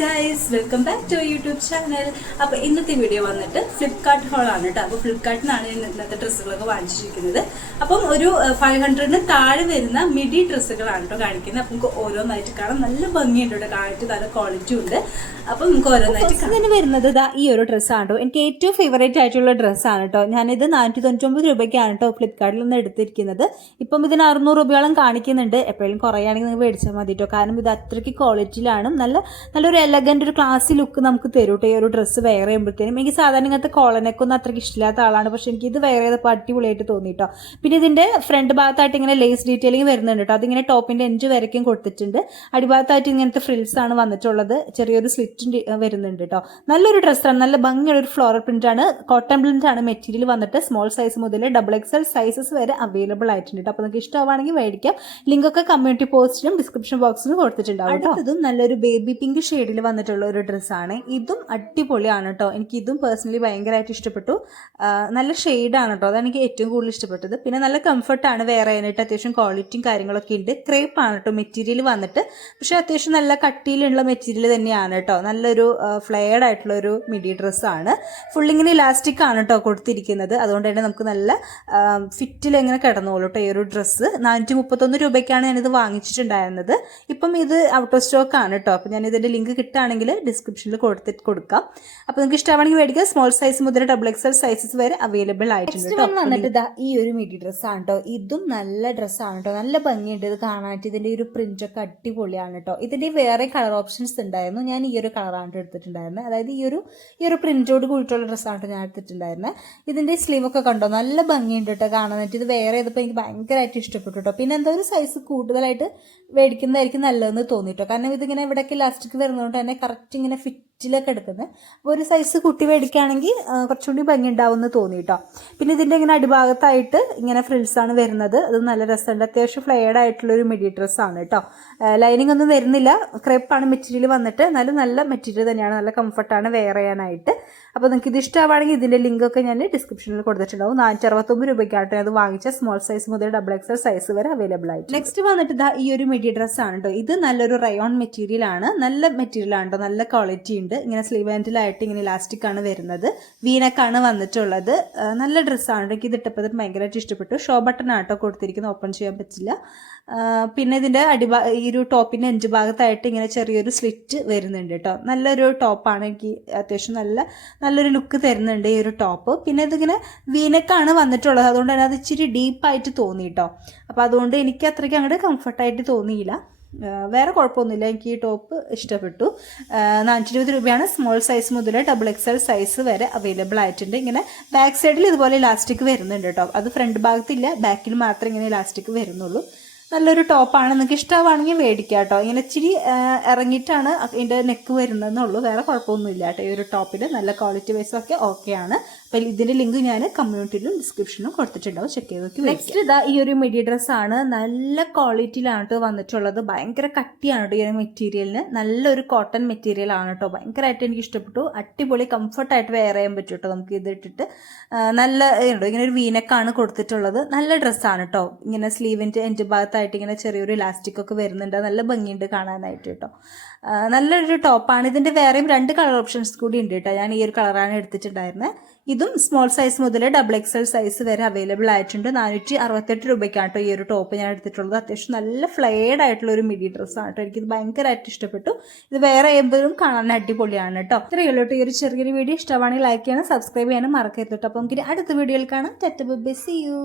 Guys, welcome back to YouTube channel. അപ്പോൾ ഇന്നത്തെ video വന്നിട്ട് ഫ്ലിപ്കാർട്ട് ഹോളാണ് കേട്ടോ. അപ്പോൾ ഫ്ലിപ്കാർട്ടിനാണ് ഇന്നത്തെ ഡ്രസ്സുകളൊക്കെ വാങ്ങിച്ചിരിക്കുന്നത്. അപ്പം ഒരു 500-ന് താഴെ വരുന്ന മിഡി ഡ്രസ്സുകളാണ് കേട്ടോ കാണിക്കുന്നത്. അപ്പം നമുക്ക് ഓരോന്നായിട്ട് കാണാം. നല്ല ഭംഗിയുണ്ട് കേട്ടോ, കാണാനായിട്ട് നല്ല ക്വാളിറ്റി ഉണ്ട്. അപ്പം നമുക്ക് ഓരോന്നായിട്ട് കാണാൻ വരുന്നത് ഈ ഒരു ഡ്രസ്സാണ് കേട്ടോ. എനിക്ക് ഏറ്റവും ഫേവറേറ്റ് ആയിട്ടുള്ള ഡ്രസ്സാണ് കേട്ടോ. ഞാനിത് 499 രൂപയ്ക്കാണ് കേട്ടോ ഫ്ലിപ്കാർട്ടിൽ നിന്ന് എടുത്തിരിക്കുന്നത്. ഇപ്പം ഇതിന് 600 രൂപയോളം കാണിക്കുന്നുണ്ട്. എപ്പോഴും കുറയുകയാണെങ്കിൽ നിങ്ങൾ മേടിച്ചാൽ മതി കേട്ടോ. കാരണം ഇത് അത്രയ്ക്ക് ക്വാളിറ്റിയിലാണ്. നല്ലൊരു എലഗന്റ് ഒരു ക്ലാസി ലുക്ക് നമുക്ക് തരും കേട്ടോ ഈ ഒരു ഡ്രസ്സ് വെയർ ചെയ്യുമ്പോഴത്തേനും. എനിക്ക് സാധാരണ ഇങ്ങനത്തെ കോളനൊക്കെ അത്രയ്ക്ക് ഇഷ്ടമില്ലാത്ത ആളാണ്, പക്ഷെ എനിക്ക് ഇത് വെയർ ചെയ്തപ്പോൾ അടിപൊളിയായിട്ട് തോന്നി കേട്ടോ. പിന്നെ ഇതിന്റെ ഫ്രണ്ട് ഭാഗത്തായിട്ട് ഇങ്ങനെ ലേസ് ഡീറ്റെയിലിംഗ് വരുന്നുണ്ട് കേട്ടോ. അതിങ്ങനെ ടോപ്പിന്റെ എൻഡ് വരയ്ക്കും കൊടുത്തിട്ടുണ്ട്. അടിഭാഗത്തായിട്ട് ഇങ്ങനത്തെ ഫ്രിൽസ് ആണ് വന്നിട്ടുള്ളത്. ചെറിയൊരു സ്ലിറ്റ് വരുന്നുണ്ട് കേട്ടോ. നല്ലൊരു ഡ്രസ്സാണ്, നല്ല ഭംഗിയുള്ള ഒരു ഫ്ലോറൽ പ്രിന്റ് ആണ്. കോട്ടൺ പ്രിന്റ് ആണ് മെറ്റീരിയൽ വന്നിട്ട്. സ്മോൾ സൈസ് മുതൽ XXL സൈസസ് വരെ അവൈലബിൾ ആയിട്ടുണ്ട്. അപ്പോൾ നിങ്ങൾക്ക് ഇഷ്ടമാണെങ്കിൽ മേടിക്കാം. ലിങ്ക് ഒക്കെ കമ്മ്യൂണിറ്റി പോസ്റ്റിലും ഡിസ്ക്രിപ്ഷൻ ബോക്സിലും കൊടുത്തിട്ടുണ്ടാവും. അടുത്തതും നല്ലൊരു ബേബി പിങ്ക് ഷെയ്ഡിൽ വന്നിട്ടുള്ള ഒരു ഡ്രസ്സാണ്. ഇതും അടിപൊളിയാണ് കേട്ടോ. എനിക്ക് ഇതും പേഴ്സണലി ഭയങ്കരമായിട്ട് ഇഷ്ടപ്പെട്ടു. നല്ല ഷെയ്ഡാണ് കേട്ടോ, അതാണ് എനിക്ക് ഏറ്റവും കൂടുതൽ ഇഷ്ടപ്പെട്ടത്. പിന്നെ നല്ല കംഫർട്ടാണ് വെയർ ചെയ്യാനായിട്ട്. അത്യാവശ്യം ക്വാളിറ്റിയും കാര്യങ്ങളൊക്കെ ഉണ്ട്. ക്രേപ്പ് ആണ് കേട്ടോ മെറ്റീരിയൽ വന്നിട്ട്. പക്ഷെ അത്യാവശ്യം നല്ല കട്ടിയിലുള്ള മെറ്റീരിയൽ തന്നെയാണ് കേട്ടോ. നല്ലൊരു ഫ്ലെയർഡ് ആയിട്ടുള്ള ഒരു മിഡി ഡ്രസ്സാണ്. ഫുള്ളിങ്ങനെ ഇലാസ്റ്റിക് ആണ് കേട്ടോ കൊടുത്തിരിക്കുന്നത്. അതുകൊണ്ട് തന്നെ നമുക്ക് നല്ല ഫിറ്റിൽ എങ്ങനെ കിടന്നോളൂ കേട്ടോ ഈ ഒരു ഡ്രസ്സ്. 431 രൂപയ്ക്കാണ് ഞാനിത് വാങ്ങിച്ചിട്ടുണ്ടായിരുന്നത്. ഇപ്പം ഇത് ഔട്ട് ഓഫ് സ്റ്റോക്ക് ആണ് കേട്ടോ. അപ്പോൾ ഞാൻ ഇതിന്റെ ലിങ്ക് കിട്ടുകയാണെങ്കിൽ ഡിസ്ക്രിപ്ഷനിൽ കൊടുക്കാം. അപ്പോൾ നിങ്ങൾക്ക് ഇഷ്ടമാണെങ്കിൽ മേടിക്കാം. സ്മോൾ സൈസ് മുതൽ XXL സൈസസ് വരെ അവൈലബിൾ ആയിട്ടുണ്ട് കേട്ടോ. വന്നിട്ട് ഈ ഒരു മിഡി ഡ്രസ്സാണ് കേട്ടോ. ഇതും നല്ല ഡ്രസ്സാണ് കേട്ടോ. നല്ല ഭംഗിയുണ്ട് ഇത് കാണാനായിട്ട്. ഇതിന്റെ ഒരു പ്രിന്റ് ഒക്കെ അടിപൊളിയാണ് കേട്ടോ. ഇതിന്റെ വേറെ കളർ ഓപ്ഷൻസ് ഉണ്ടായിരുന്നു. ഞാൻ ഈ ഒരു കളറാണ് എടുത്തിട്ടുണ്ടായിരുന്നത്. അതായത് ഈ ഒരു പ്രിന്റോട് കൂടിയിട്ടുള്ള ഡ്രസ്സാണ് ഞാൻ എടുത്തിട്ടുണ്ടായിരുന്നത്. ഇതിന്റെ സ്ലീവ് ഒക്കെ കണ്ടോ, നല്ല ഭംഗിയുണ്ട് കേട്ടോ കാണാനായിട്ട്. ഇത് വേറെ ചെയ്തപ്പോൾ എനിക്ക് ഭയങ്കരമായിട്ട് ഇഷ്ടപ്പെട്ടു കേട്ടോ. പിന്നെ എന്താ ഒരു സൈസ് കൂടുതലായിട്ട് മേടിക്കുന്നതായിരിക്കും നല്ലതെന്ന് തോന്നിട്ടോ. കാരണം ഇതിങ്ങനെ ഇവിടേക്ക് ഇലാസ്റ്റിക് വരുന്നതുകൊണ്ട് തന്നെ കറക്റ്റ് ഇങ്ങനെ ഫിറ്റിലൊക്കെ എടുക്കുന്നത്. അപ്പോൾ ഒരു സൈസ് കുട്ടി മേടിക്കുകയാണെങ്കിൽ കുറച്ചുകൂടി ഭംഗി ഉണ്ടാവും എന്ന് തോന്നി കേട്ടോ. പിന്നെ ഇതിന്റെ ഇങ്ങനെ അടിഭാഗത്തായിട്ട് ഇങ്ങനെ ഫ്രിൽസ് ആണ് വരുന്നത്. അത് നല്ല രസമുണ്ട്. അത്യാവശ്യം ഫ്ലെയർഡ് ആയിട്ടുള്ള ഒരു മിഡി ഡ്രസ്സാണ് കേട്ടോ. ലൈനിങ് ഒന്നും വരുന്നില്ല. ക്രേപ്പാണ് മെറ്റീരിയൽ വന്നിട്ട്. എന്നാലും നല്ല മെറ്റീരിയൽ തന്നെയാണ്. നല്ല കംഫർട്ടാണ് വെയർ ചെയ്യാനായിട്ട്. അപ്പോൾ നിങ്ങൾക്ക് ഇത് ഇഷ്ടമാണെങ്കിൽ ഇതിന്റെ ലിങ്ക് ഒക്കെ ഞാൻ ഡിസ്ക്രിപ്ഷനിൽ കൊടുത്തിട്ടുണ്ടാവും. 469 രൂപയ്ക്കായിട്ട് അത് വാങ്ങിച്ച സ്മോൾ സൈസ് മുതൽ XXL സൈസ് വരെ അവൈലബിൾ ആയിട്ട്. നെക്സ്റ്റ് വന്നിട്ട് ഈ ഒരു മിഡി ഡ്രസ്സാണ് കേട്ടോ. ഇത് നല്ലൊരു റയോൺ മെറ്റീരിയൽ ആണ്. നല്ല മെറ്റീരിയൽ ആണ് കേട്ടോ. നല്ല ക്വാളിറ്റി ഉണ്ട്. ഇങ്ങനെ സ്ലീവ് ഹാൻഡിലായിട്ട് ഇങ്ങനെ ഇലാസ്റ്റിക് ആണ് വരുന്നത്. വീനക്കാണ് വന്നിട്ടുള്ളത്. നല്ല ഡ്രസ്സാണ്. എനിക്ക് ഇത് ഇട്ടപ്പോൾ ഭയങ്കരമായിട്ട് ഇഷ്ടപ്പെട്ടു. ഷോ ബട്ടൺ ആട്ടോ കൊടുത്തിരിക്കുന്നത്. ഓപ്പൺ ചെയ്യാൻ പറ്റില്ല. പിന്നെ ഇതിന്റെ ഈ ഒരു ടോപ്പിന്റെ എൻഡ് ഭാഗത്തായിട്ട് ഇങ്ങനെ ചെറിയൊരു സ്ലിറ്റ് വരുന്നുണ്ട് കേട്ടോ. നല്ലൊരു ടോപ്പാണ്. എനിക്ക് അത്യാവശ്യം നല്ലൊരു ലുക്ക് തരുന്നുണ്ട് ഈ ഒരു ടോപ്പ്. പിന്നെ ഇതിങ്ങനെ വീനക്കാണ് വന്നിട്ടുള്ളത്. അതുകൊണ്ട് തന്നെ അത് ഇച്ചിരി ഡീപ്പായിട്ട് തോന്നി കേട്ടോ. അപ്പോൾ അതുകൊണ്ട് എനിക്ക് അത്രയ്ക്ക് അങ്ങോട്ട് കംഫർട്ടായിട്ട് തോന്നിയില്ല. വേറെ കുഴപ്പമൊന്നുമില്ല. എനിക്ക് ഈ ടോപ്പ് ഇഷ്ടപ്പെട്ടു. 420 രൂപയാണ്. സ്മോൾ സൈസ് മുതൽ XXL സൈസ് വരെ അവൈലബിൾ ആയിട്ടുണ്ട്. ഇങ്ങനെ ബാക്ക് സൈഡിൽ ഇതുപോലെ ഇലാസ്റ്റിക് വരുന്നുണ്ട് കേട്ടോ. അത് ഫ്രണ്ട് ഭാഗത്തില്ല, ബാക്കിൽ മാത്രമേ ഇങ്ങനെ ഇലാസ്റ്റിക് വരുന്നുള്ളൂ. നല്ലൊരു ടോപ്പാണ്. നിങ്ങൾക്ക് ഇഷ്ടമാണെങ്കിൽ മേടിക്കാം കേട്ടോ. ഇങ്ങനെ ഇച്ചിരി ഇറങ്ങിയിട്ടാണ് ഇതിൻ്റെ നെക്ക് വരുന്നതെന്നുള്ളൂ. വേറെ കുഴപ്പമൊന്നുമില്ല കേട്ടോ. ഈ ഒരു ടോപ്പിൽ നല്ല ക്വാളിറ്റി വൈസും ഒക്കെ ഓക്കെയാണ്. അപ്പോൾ ഇതിന്റെ ലിങ്ക് ഞാൻ കമ്മ്യൂണിറ്റിയിലും ഡിസ്ക്രിപ്ഷനിലും കൊടുത്തിട്ടുണ്ടാവും. ചെക്ക് ചെയ്ത് നോക്കി. നെക്സ്റ്റ് ഈ ഒരു മിഡി ഡ്രസ്സാണ്. നല്ല ക്വാളിറ്റിയിലാണ് കേട്ടോ വന്നിട്ടുള്ളത്. ഭയങ്കര കട്ടിയാണ് കേട്ടോ ഈ ഒരു മെറ്റീരിയലിന്. നല്ലൊരു കോട്ടൺ മെറ്റീരിയൽ ആണ് കേട്ടോ. ഭയങ്കരമായിട്ട് എനിക്ക് ഇഷ്ടപ്പെട്ടു. അടിപൊളി കംഫർട്ടായിട്ട് വെയർ ചെയ്യാൻ പറ്റും കേട്ടോ. നമുക്ക് ഇത് ഇട്ടിട്ട് നല്ല ഇങ്ങനെ ഒരു വീനക്കാണ് കൊടുത്തിട്ടുള്ളത്. നല്ല ഡ്രസ്സാണ് കേട്ടോ. ഇങ്ങനെ സ്ലീവിന്റെ എൻഡ് ഭാഗത്തായിട്ട് ഇങ്ങനെ ചെറിയൊരു ഇലാസ്റ്റിക് ഒക്കെ വരുന്നുണ്ട്. നല്ല ഭംഗിയുണ്ട് കാണാനായിട്ട് കേട്ടോ. നല്ലൊരു ടോപ്പാണ്. ഇതിന്റെ വേറെയും 2 കളർ ഓപ്ഷൻസ് കൂടി ഉണ്ട് കേട്ടോ. ഞാൻ ഈ ഒരു കളറാണ് എടുത്തിട്ടുണ്ടായിരുന്നത്. ഇതും സ്മോൾ സൈസ് മുതൽ XXL സൈസ് വരെ അവൈലബിൾ ആയിട്ടുണ്ട്. 468 രൂപയ്ക്കാണ് കേട്ടോ ഈ ഒരു ടോപ്പ് ഞാൻ എടുത്തിട്ടുള്ളത്. അത്യാവശ്യം നല്ല ഫ്ലെയർഡ് ആയിട്ടുള്ള ഒരു മിഡി ഡ്രസ്സാണ് കേട്ടോ. എനിക്കിത് ഭയങ്കരമായിട്ട് ഇഷ്ടപ്പെട്ടു. ഇത് വേറെ ചെയ്യുമ്പോഴും കാണാൻ അടിപൊളിയാണ് കേട്ടോ. ഇത്രയേ ഉള്ളൂ കേട്ടോ. ഈ ഒരു ചെറിയൊരു വീഡിയോ ഇഷ്ടമാണെങ്കിൽ ലൈക്ക് ചെയ്യാനും സബ്സ്ക്രൈബ് ചെയ്യാനും മറക്കരുത് കേട്ടോ. അപ്പോൾ നമുക്ക് അടുത്ത വീഡിയോയിൽ കാണാം. Tata bye bye, see U.